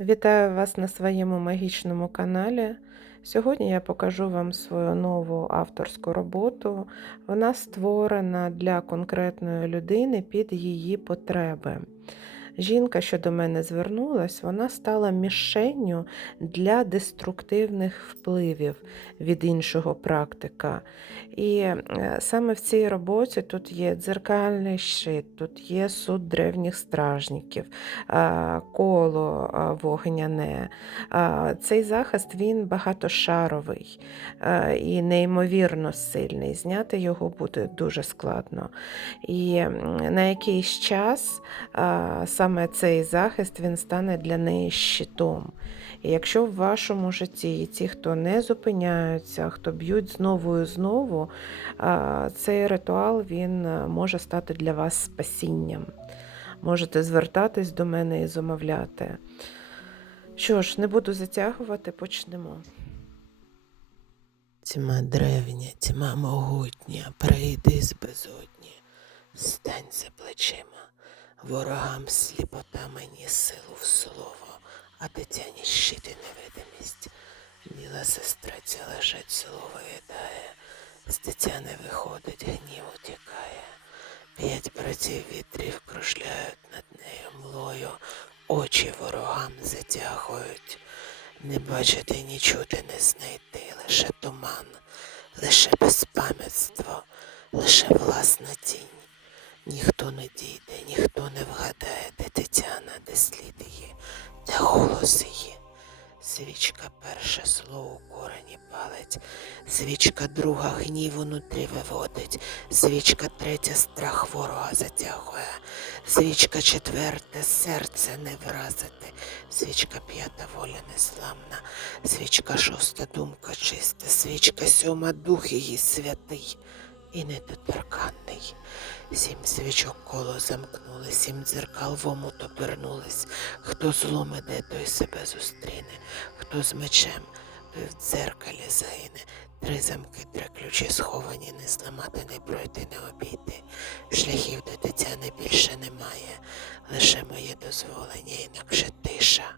Вітаю вас на своєму магічному каналі. Сьогодні я покажу вам свою нову авторську роботу. Вона створена для конкретної людини під її потреби. Жінка, що до мене звернулась, вона стала мішенню для деструктивних впливів від іншого практика. І е, саме в цій роботі тут є дзеркальний щит, тут є суд древніх стражників, коло вогняне. Цей захист він багатошаровий і неймовірно сильний. Зняти його буде дуже складно. І на якийсь час а, саме цей захист він стане для неї щитом. І якщо в вашому житті ті, хто не зупиняються, хто б'ють знову і знову, цей ритуал він е, може стати для вас спасінням. Можете звертатись до мене і замовляти. Що ж, не буду затягувати, почнемо. Тьма древня, тьма могутня, прийди з безодні, стань за плечима, ворогам сліпота мені силу в слово, а дитяні щити невидимість. Біла сестра ця лежать зло виїдає, з дитя не виходить, гнів утікає. П'ять братів вітрів кружляють над нею млою, очі ворогам затягують. Не бачити, ні чути, не знайти, лише туман, лише безпам'ятство, лише власна тінь. Ніхто не дійде, ніхто не вгадає, де Тетяна, де слід її, де голос її. Свічка перша зло у корені палить, свічка друга гнів унутрі виводить, свічка третя страх ворога затягує, свічка четверта серце не вразити, свічка п'ята воля незламна, свічка шоста думка чиста, свічка сьома дух її святий і недоторканний. Сім свічок коло замкнули, сім дзеркал в омут обернулись. Хто злом іде, той себе зустріне, хто з мечем, той в дзеркалі загине. Три замки, три ключі сховані, не зламати, не пройти, не обійти. Шляхів до Тетяни більше немає, лише моє дозволення, інакше тиша.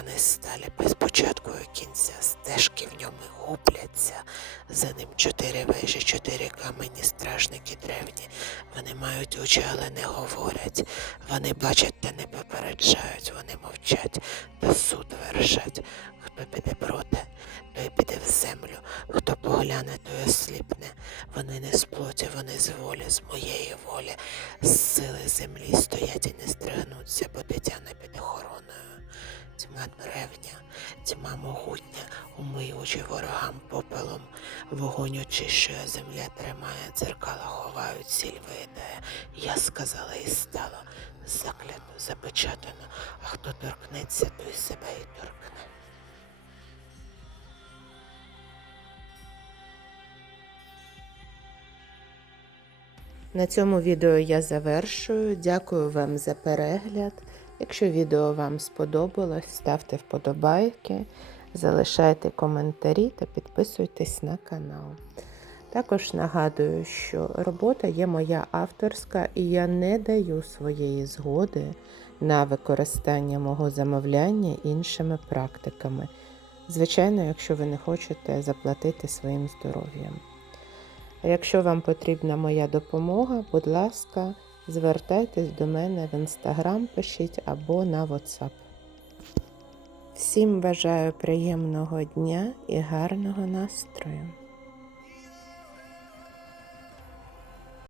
Паркани сталі без початку і кінця, стежки в ньому губляться. За ним чотири вежі, чотири камені, стражники древні. Вони мають очі, але не говорять. Вони бачать та не попереджають, вони мовчать та суд вершать. Хто піде проти, той піде в землю, хто погляне, той осліпне. Вони не з плоті, вони з волі, з моєї волі, з сили землі стоять і не стригнуться, бо дитя не під Тьма древня, тьма могутня, умий очі ворогам попелом, вогонь очищує, земля тримає, дзеркала ховають, сіль виїдає. Я сказала і стало, заклято, запечатано, а хто торкнеться, той себе і торкне. На цьому відео я завершую. Дякую вам за перегляд. Якщо відео вам сподобалось, ставте вподобайки, залишайте коментарі та підписуйтесь на канал. Також нагадую, що робота є моя авторська і я не даю своєї згоди на використання мого замовляння іншими практиками. Звичайно, якщо ви не хочете заплатити своїм здоров'ям. Якщо вам потрібна моя допомога, будь ласка, звертайтесь до мене в інстаграм, пишіть або на WhatsApp. Всім бажаю приємного дня і гарного настрою!